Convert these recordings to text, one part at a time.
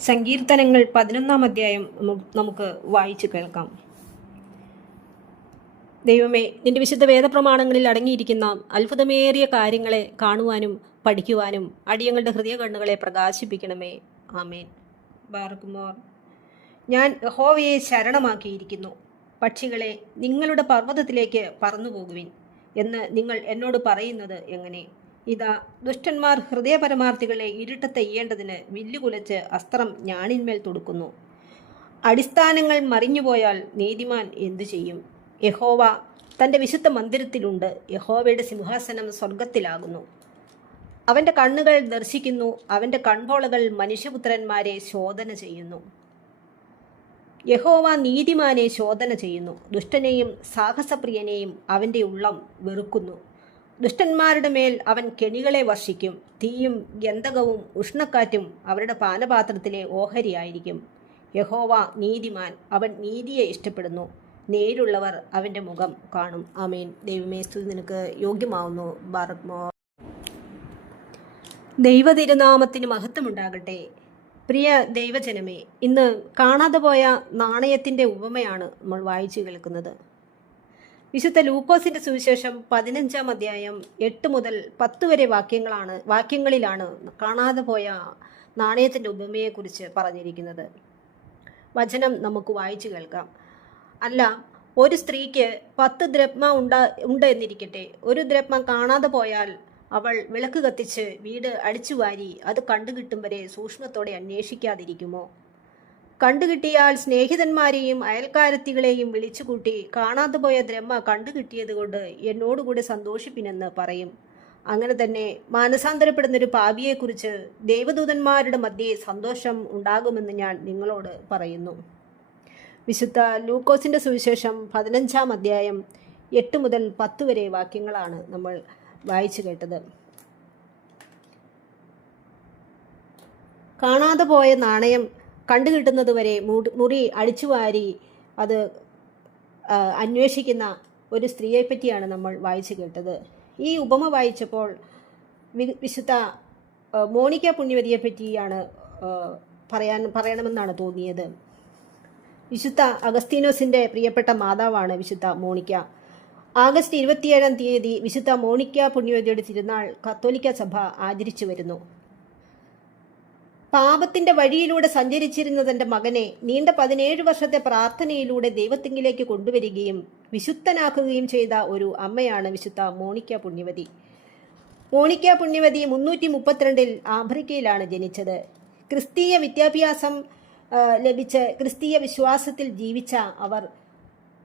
സങ്കീർത്തനങ്ങൾ പതിനൊന്നാം അധ്യായം നമു- നമുക്ക് വായിച്ചു കേൾക്കാം. ദൈവമേ നിന്റെ വിശുദ്ധ വേദപ്രമാണങ്ങളിൽ അടങ്ങിയിരിക്കുന്ന അത്ഭുതമേറിയ കാര്യങ്ങളെ കാണുവാനും പഠിക്കുവാനും അടിയങ്ങളുടെ ഹൃദയ കണ്ണുകളെ പ്രകാശിപ്പിക്കണമേ. ആമേൻ. ബാർകുമാർ ഞാൻ ഹോവയെ ശരണമാക്കിയിരിക്കുന്നു. പക്ഷികളെ നിങ്ങളുടെ പർവതത്തിലേക്ക് പറന്നു പോകുവിൻ എന്ന് നിങ്ങൾ എന്നോട് പറയുന്നത് എങ്ങനെ? ഇതാ ദുഷ്ടന്മാർ ഹൃദയപരമാർത്ഥികളെ ഇരുട്ടത്തെയ്യേണ്ടതിന് വില്ലുകുലച്ച് അസ്ത്രം ഞാണിന്മേൽ തൊടുക്കുന്നു. അടിസ്ഥാനങ്ങൾ മറിഞ്ഞുപോയാൽ നീതിമാൻ എന്തു ചെയ്യും? യഹോവ തന്റെ വിശുദ്ധ മന്ദിരത്തിലുണ്ട്. യഹോവയുടെ സിംഹാസനം സ്വർഗത്തിലാകുന്നു അവന്റെ കണ്ണുകൾ ദർശിക്കുന്നു. അവന്റെ കൺപോളകൾ മനുഷ്യപുത്രന്മാരെ ശോധന ചെയ്യുന്നു. യഹോവ നീതിമാനെ ശോധന ചെയ്യുന്നു. ദുഷ്ടനെയും സാഹസപ്രിയനെയും അവന്റെ ഉള്ളം വെറുക്കുന്നു. ദുഷ്ടന്മാരുടെ മേൽ അവൻ കെണികളെ വർഷിക്കും. തീയും ഗന്ധകവും ഉഷ്ണക്കാറ്റും അവരുടെ പാനപാത്രത്തിലെ ഓഹരിയായിരിക്കും. യഹോവ നീതിമാൻ അവൻ നീതിയെ ഇഷ്ടപ്പെടുന്നു. നേരുള്ളവർ അവന്റെ മുഖം കാണും. ആമേൻ. ദൈവമേ സ്തുതി നിനക്ക് യോഗ്യമാവുന്നു. ബാറക്മോ ദൈവതിരുനാമത്തിന് മഹത്വമുണ്ടാകട്ടെ. പ്രിയ ദൈവജനമേ ഇന്ന് കാണാതെ പോയ നാണയത്തിന്റെ ഉപമയാണ് നമ്മൾ വായിച്ചു കേൾക്കുന്നത്. വിശുദ്ധ ലൂക്കോസിന്റെ സുവിശേഷം പതിനഞ്ചാം അധ്യായം എട്ട് മുതൽ പത്ത് വരെ വാക്യങ്ങളാണ് വാക്യങ്ങളിലാണ് കാണാതെ പോയ നാണയത്തിന്റെ ഉപമയെക്കുറിച്ച് പറഞ്ഞിരിക്കുന്നത്. വചനം നമുക്ക് വായിച്ചു കേൾക്കാം. അല്ല ഒരു സ്ത്രീക്ക് പത്ത് ദ്രഹ്മ ഉണ്ട ഉണ്ട് എന്നിരിക്കട്ടെ. ഒരു ദ്രഹ്മ കാണാതെ പോയാൽ അവൾ വിളക്ക് കത്തിച്ച് വീട് അടിച്ചു വാരി അത് കണ്ടുകിട്ടും വരെ സൂക്ഷ്മത്തോടെ അന്വേഷിക്കാതിരിക്കുമോ? കണ്ടുകിട്ടിയാൽ സ്നേഹിതന്മാരെയും അയൽക്കാരത്തികളെയും വിളിച്ചുകൂട്ടി കാണാതെ പോയ ദ്രഹ്മ കണ്ടുകിട്ടിയത് കൊണ്ട് എന്നോടുകൂടി സന്തോഷിപ്പിനെന്ന് പറയും. അങ്ങനെ തന്നെ മാനസാന്തരപ്പെടുന്നൊരു പാപിയെക്കുറിച്ച് ദേവദൂതന്മാരുടെ മധ്യേ സന്തോഷം ഉണ്ടാകുമെന്ന് ഞാൻ നിങ്ങളോട് പറയുന്നു. വിശുദ്ധ ലൂക്കോസിന്റെ സുവിശേഷം പതിനഞ്ചാം അധ്യായം എട്ട് മുതൽ പത്ത് വരെ വാക്യങ്ങളാണ് നമ്മൾ വായിച്ചു കേട്ടത്. കാണാതെ പോയ നാണയം കണ്ടുകിട്ടുന്നതുവരെ വരെ മുറി അടിച്ചുവാരി അത് അന്വേഷിക്കുന്ന ഒരു സ്ത്രീയെ പറ്റിയാണ് നമ്മൾ വായിച്ചു കേട്ടത്. ഈ ഉപമ വായിച്ചപ്പോൾ വിശുദ്ധ മോണിക്ക പുണ്യവതിയെ പറ്റിയാണ് പറയാൻ പറയണമെന്നാണ് തോന്നിയത്. വിശുദ്ധ അഗസ്തീനോസിന്റെ പ്രിയപ്പെട്ട മാതാവാണ് വിശുദ്ധ മോണിക്ക. ആഗസ്റ്റ് ഇരുപത്തിയേഴാം തീയതി വിശുദ്ധ മോണിക്ക പുണ്യവതിയുടെ തിരുനാൾ കത്തോലിക്ക സഭ ആചരിച്ചു വരുന്നു. പാപത്തിന്റെ വഴിയിലൂടെ സഞ്ചരിച്ചിരുന്ന തന്റെ മകനെ നീണ്ട പതിനേഴ് വർഷത്തെ പ്രാർത്ഥനയിലൂടെ ദൈവത്തിങ്കിലേക്ക് കൊണ്ടുവരികയും വിശുദ്ധനാക്കുകയും ചെയ്ത ഒരു അമ്മയാണ് വിശുദ്ധ മോണിക്ക പുണ്യവതി. മോണിക്ക പുണ്യവതി മുന്നൂറ്റി മുപ്പത്തിരണ്ടിൽ ആഫ്രിക്കയിലാണ് ജനിച്ചത്. ക്രിസ്തീയ വിദ്യാഭ്യാസം ലഭിച്ച ക്രിസ്തീയ വിശ്വാസത്തിൽ ജീവിച്ച അവർ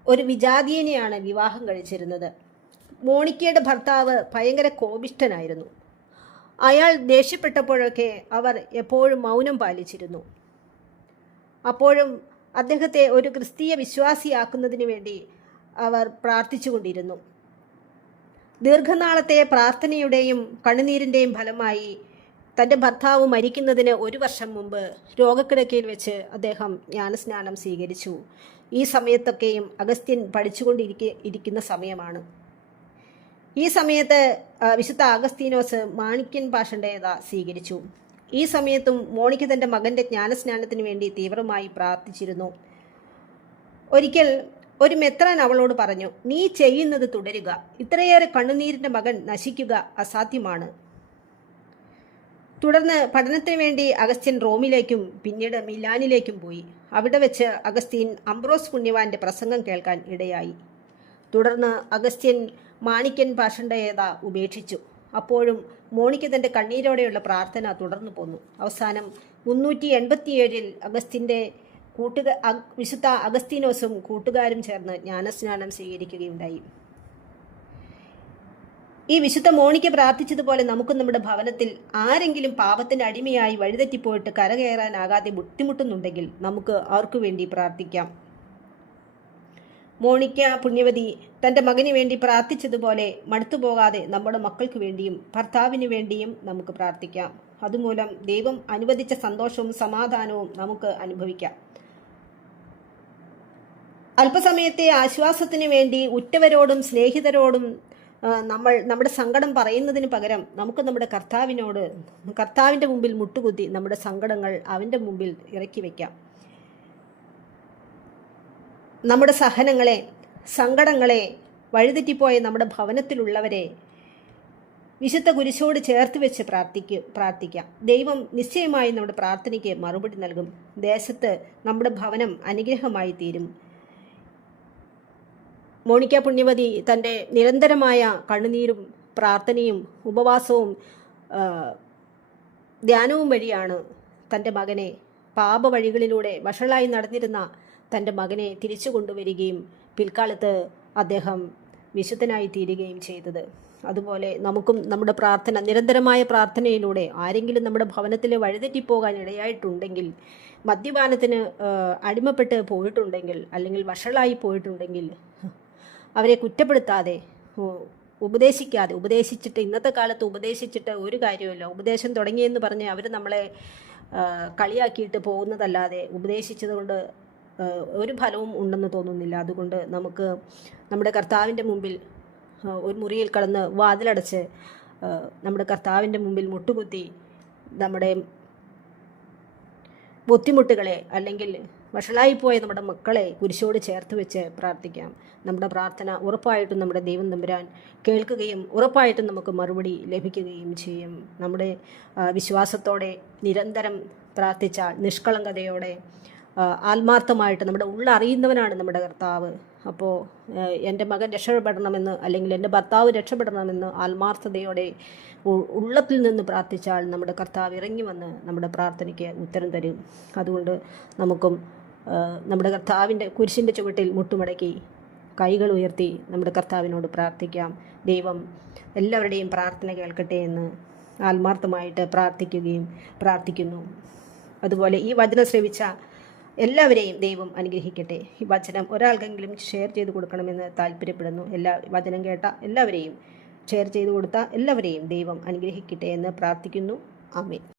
ഒരു വിജാതീയനെയാണ് വിവാഹം കഴിച്ചിരുന്നത്. മോണിക്കയുടെ ഭർത്താവ് ഭയങ്കര കോപിഷ്ഠനായിരുന്നു. അയാൾ ദേഷ്യപ്പെട്ടപ്പോഴൊക്കെ അവർ എപ്പോഴും മൗനം പാലിച്ചിരുന്നു. അപ്പോഴും അദ്ദേഹത്തെ ഒരു ക്രിസ്തീയ വിശ്വാസിയാക്കുന്നതിന് വേണ്ടി അവർ പ്രാർത്ഥിച്ചുകൊണ്ടിരുന്നു. ദീർഘനാളത്തെ പ്രാർത്ഥനയുടെയും കണ്ണുനീരിന്റെയും ഫലമായി തന്റെ ഭർത്താവ് മരിക്കുന്നതിന് ഒരു വർഷം മുമ്പ് രോഗക്കിടക്കയിൽ വെച്ച് അദ്ദേഹം ജ്ഞാനസ്നാനം സ്വീകരിച്ചു. ഈ സമയത്തൊക്കെയും അഗസ്ത്യൻ പഠിച്ചുകൊണ്ടിരിക്കുന്ന സമയമാണ്. ഈ സമയത്ത് വിശുദ്ധ അഗസ്തീനോസ് മാണിക്യൻ പാഷണ്ടേത സ്വീകരിച്ചു. ഈ സമയത്തും മോണിക്ക തന്റെ മകന്റെ ജ്ഞാനസ്നാനത്തിന് വേണ്ടി തീവ്രമായി പ്രാർത്ഥിച്ചിരുന്നു. ഒരിക്കൽ ഒരു മെത്രാൻ അവളോട് പറഞ്ഞു നീ ചെയ്യുന്നത് തുടരുക. ഇത്രയേറെ കണ്ണുനീരിന്റെ മകൻ നശിക്കുക അസാധ്യമാണ്. തുടർന്ന് പഠനത്തിന് വേണ്ടി അഗസ്ത്യൻ റോമിലേക്കും പിന്നീട് മിലാനിലേക്കും പോയി. അവിടെ വെച്ച് അഗസ്ത്യൻ അംബ്രോസ് പുണ്യവാന്റെ പ്രസംഗം കേൾക്കാൻ ഇടയായി. തുടർന്ന് അഗസ്ത്യൻ മാണിക്യൻ പാഷണ്ടയേത ഉപേക്ഷിച്ചു. അപ്പോഴും മോണിക്ക് തന്റെ കണ്ണീരോടെയുള്ള പ്രാർത്ഥന തുടർന്നു പോന്നു. അവസാനം മുന്നൂറ്റി എൺപത്തിയേഴിൽ അഗസ്തിന്റെ കൂട്ടുക വിശുദ്ധ അഗസ്തീനോസും കൂട്ടുകാരും ചേർന്ന് ജ്ഞാനസ്നാനം സ്വീകരിക്കുകയുണ്ടായി. ഈ വിശുദ്ധ മോണിക്ക് പ്രാർത്ഥിച്ചതുപോലെ നമുക്ക് നമ്മുടെ ഭവനത്തിൽ ആരെങ്കിലും പാപത്തിന്റെ അടിമയായി വഴിതെറ്റിപ്പോയിട്ട് കരകയറാനാകാതെ ബുദ്ധിമുട്ടുന്നുണ്ടെങ്കിൽ നമുക്ക് അവർക്കു വേണ്ടി പ്രാർത്ഥിക്കാം. മോണിക്ക പുണ്യവതി തന്റെ മകന് വേണ്ടി പ്രാർത്ഥിച്ചതുപോലെ മടുത്തുപോകാതെ നമ്മുടെ മക്കൾക്ക് വേണ്ടിയും ഭർത്താവിന് വേണ്ടിയും നമുക്ക് പ്രാർത്ഥിക്കാം. അതുമൂലം ദൈവം അനുവദിച്ച സന്തോഷവും സമാധാനവും നമുക്ക് അനുഭവിക്കാം. അല്പസമയത്തെ ആശ്വാസത്തിന് വേണ്ടി ഉറ്റവരോടും സ്നേഹിതരോടും നമ്മൾ നമ്മുടെ സങ്കടം പറയുന്നതിന് പകരം നമുക്ക് നമ്മുടെ കർത്താവിനോട് കർത്താവിന്റെ മുമ്പിൽ മുട്ടുകുത്തി നമ്മുടെ സങ്കടങ്ങൾ അവന്റെ മുമ്പിൽ ഇറക്കി വയ്ക്കാം നമ്മുടെ സഹനങ്ങളെ സങ്കടങ്ങളെ വഴിതെറ്റിപ്പോയ നമ്മുടെ ഭവനത്തിലുള്ളവരെ വിശുദ്ധ കുരിശോട് ചേർത്ത് വെച്ച് പ്രാർത്ഥിക്കും പ്രാർത്ഥിക്കാം. ദൈവം നിശ്ചയമായി നമ്മുടെ പ്രാർത്ഥനയ്ക്ക് മറുപടി നൽകും. ദേശത്ത് നമ്മുടെ ഭവനം അനുഗ്രഹമായി തീരും. മോണിക്ക പുണ്യവതി തന്റെ നിരന്തരമായ കണ്ണുനീരും പ്രാർത്ഥനയും ഉപവാസവും ധ്യാനവും വഴിയാണ് തന്റെ മകനെ പാപ വഴികളിലൂടെ വഷളായി നടന്നിരുന്ന തന്റെ മകനെ തിരിച്ചു കൊണ്ടുവരികയും പിൽക്കാലത്ത് അദ്ദേഹം വിശുദ്ധനായി തീരുകയും ചെയ്തത്. അതുപോലെ നമുക്കും നമ്മുടെ പ്രാർത്ഥന നിരന്തരമായ പ്രാർത്ഥനയിലൂടെ ആരെങ്കിലും നമ്മുടെ ഭവനത്തിൽ വഴിതെറ്റിപ്പോകാൻ ഇടയായിട്ടുണ്ടെങ്കിൽ മദ്യപാനത്തിന് അടിമപ്പെട്ട് പോയിട്ടുണ്ടെങ്കിൽ അല്ലെങ്കിൽ വഷളായി പോയിട്ടുണ്ടെങ്കിൽ അവരെ കുറ്റപ്പെടുത്താതെ ഉപദേശിക്കാതെ ഉപദേശിച്ചിട്ട് ഇന്നത്തെ കാലത്ത് ഉപദേശിച്ചിട്ട് ഒരു കാര്യമില്ല ഉപദേശം തുടങ്ങിയെന്ന് പറഞ്ഞ് അവർ നമ്മളെ കളിയാക്കിയിട്ട് പോകുന്നതല്ലാതെ ഉപദേശിച്ചത് കൊണ്ട് ആ, ഒരു ഫലവും ഉണ്ടെന്ന് തോന്നുന്നില്ല. അതുകൊണ്ട് നമുക്ക് നമ്മുടെ കർത്താവിന്റെ മുമ്പിൽ ഒരു മുറിയിൽ കടന്ന് വാതിലടച്ച് നമ്മുടെ കർത്താവിന്റെ മുമ്പിൽ മുട്ടുകുത്തി നമ്മുടെ ബുദ്ധിമുട്ടുകളെ അല്ലെങ്കിൽ വഷളായിപ്പോയ നമ്മുടെ മക്കളെ കുരിശോട് ചേർത്ത് വെച്ച് പ്രാർത്ഥിക്കാം. നമ്മുടെ പ്രാർത്ഥന ഉറപ്പായിട്ടും നമ്മുടെ ദൈവം തമ്പുരാൻ കേൾക്കുകയും ഉറപ്പായിട്ടും നമുക്ക് മറുപടി ലഭിക്കുകയും ചെയ്യും. നമ്മുടെ വിശ്വാസത്തോടെ നിരന്തരം പ്രാർത്ഥിച്ചാൽ നിഷ്കളങ്കതയോടെ ആത്മാർത്ഥമായിട്ട് നമ്മുടെ ഉള്ളറിയുന്നവനാണ് നമ്മുടെ കർത്താവ്. അപ്പോൾ എന്റെ മകൻ രക്ഷപ്പെടണമെന്ന് അല്ലെങ്കിൽ എന്റെ ഭർത്താവ് രക്ഷപ്പെടണമെന്ന് ആത്മാർത്ഥതയോടെ ഉള്ളത്തിൽ നിന്ന് പ്രാർത്ഥിച്ചാൽ നമ്മുടെ കർത്താവ് ഇറങ്ങി വന്ന് നമ്മുടെ പ്രാർത്ഥനയ്ക്ക് ഉത്തരം തരും. അതുകൊണ്ട് നമുക്കും നമ്മുടെ കർത്താവിന്റെ കുരിശിന്റെ ചുവട്ടിൽ മുട്ടുമടക്കി കൈകൾ ഉയർത്തി നമ്മുടെ കർത്താവിനോട് പ്രാർത്ഥിക്കാം. ദൈവം എല്ലാവരുടെയും പ്രാർത്ഥന കേൾക്കട്ടെ എന്ന് ആത്മാർത്ഥമായിട്ട് പ്രാർത്ഥിക്കുകയും പ്രാർത്ഥിക്കുന്നു. അതുപോലെ ഈ വചനം ശ്രവിച്ച എല്ലാവരെയും ദൈവം അനുഗ്രഹിക്കട്ടെ. ഈ വചനം ഒരാൾക്കെങ്കിലും ഷെയർ ചെയ്ത് കൊടുക്കണമെന്ന് താല്പര്യപ്പെടുന്നു. എല്ലാ വചനം കേട്ട എല്ലാവരെയും ഷെയർ ചെയ്ത് കൊടുത്ത എല്ലാവരെയും ദൈവം അനുഗ്രഹിക്കട്ടെ എന്ന് പ്രാർത്ഥിക്കുന്നു. ആമേൻ.